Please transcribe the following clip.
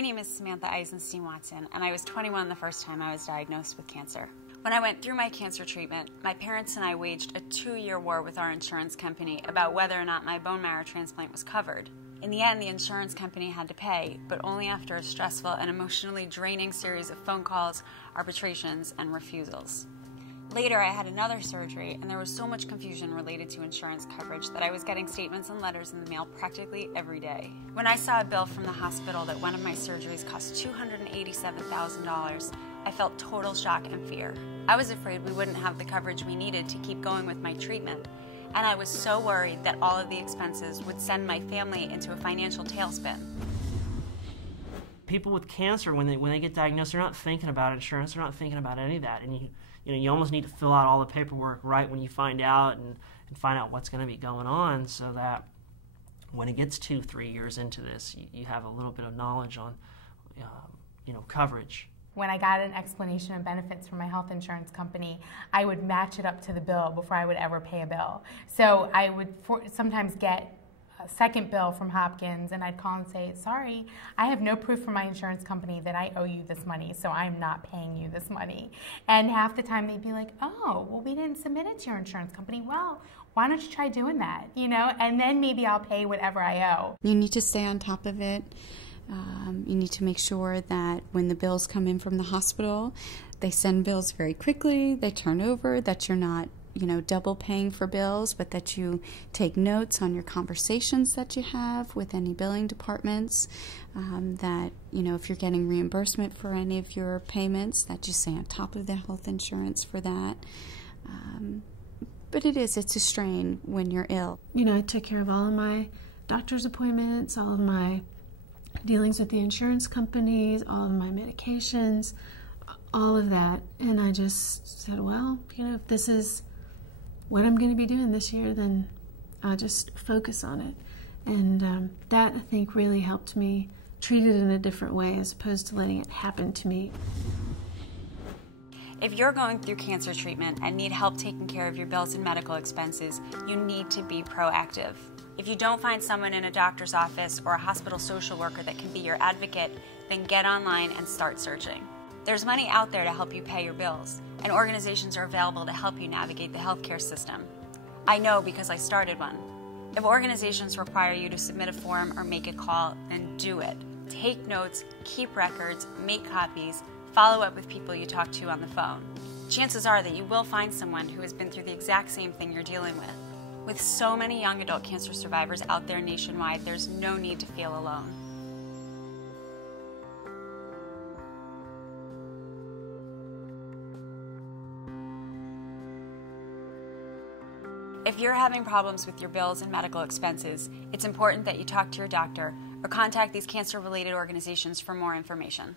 My name is Samantha Eisenstein-Watson, and I was 21 the first time I was diagnosed with cancer. When I went through my cancer treatment, my parents and I waged a 2-year war with our insurance company about whether or not my bone marrow transplant was covered. In the end, the insurance company had to pay, but only after a stressful and emotionally draining series of phone calls, arbitrations, and refusals. Later, I had another surgery, and there was so much confusion related to insurance coverage that I was getting statements and letters in the mail practically every day. When I saw a bill from the hospital that one of my surgeries cost $287,000, I felt total shock and fear. I was afraid we wouldn't have the coverage we needed to keep going with my treatment, and I was so worried that all of the expenses would send my family into a financial tailspin. People with cancer, when they get diagnosed, they're not thinking about insurance, they're not thinking about any of that, and you almost need to fill out all the paperwork right when you find out and find out what's going to be going on, so that when it gets 2-3 years into this, you have a little bit of knowledge on coverage. When I got an explanation of benefits from my health insurance company, I would match it up to the bill before I would ever pay a bill. So I would sometimes get a second bill from Hopkins, and I'd call and say, sorry, I have no proof from my insurance company that I owe you this money, so I'm not paying you this money. And half the time they'd be like, oh, well, we didn't submit it to your insurance company. Well, why don't you try doing that, and then maybe I'll pay whatever I owe. You need to stay on top of it. You need to make sure that when the bills come in from the hospital, they send bills very quickly, they turn over, that you're not double paying for bills, but that you take notes on your conversations that you have with any billing departments, that, if you're getting reimbursement for any of your payments, that you stay on top of the health insurance for that. But it's a strain when you're ill. I took care of all of my doctor's appointments, all of my dealings with the insurance companies, all of my medications, all of that. And I just said, well, if this is what I'm going to be doing this year, then I'll just focus on it. And that, I think, really helped me treat it in a different way as opposed to letting it happen to me. If you're going through cancer treatment and need help taking care of your bills and medical expenses, you need to be proactive. If you don't find someone in a doctor's office or a hospital social worker that can be your advocate, then get online and start searching. There's money out there to help you pay your bills, and organizations are available to help you navigate the healthcare system. I know because I started one. If organizations require you to submit a form or make a call, then do it. Take notes, keep records, make copies, follow up with people you talk to on the phone. Chances are that you will find someone who has been through the exact same thing you're dealing with. With so many young adult cancer survivors out there nationwide, there's no need to feel alone. If you're having problems with your bills and medical expenses, it's important that you talk to your doctor or contact these cancer-related organizations for more information.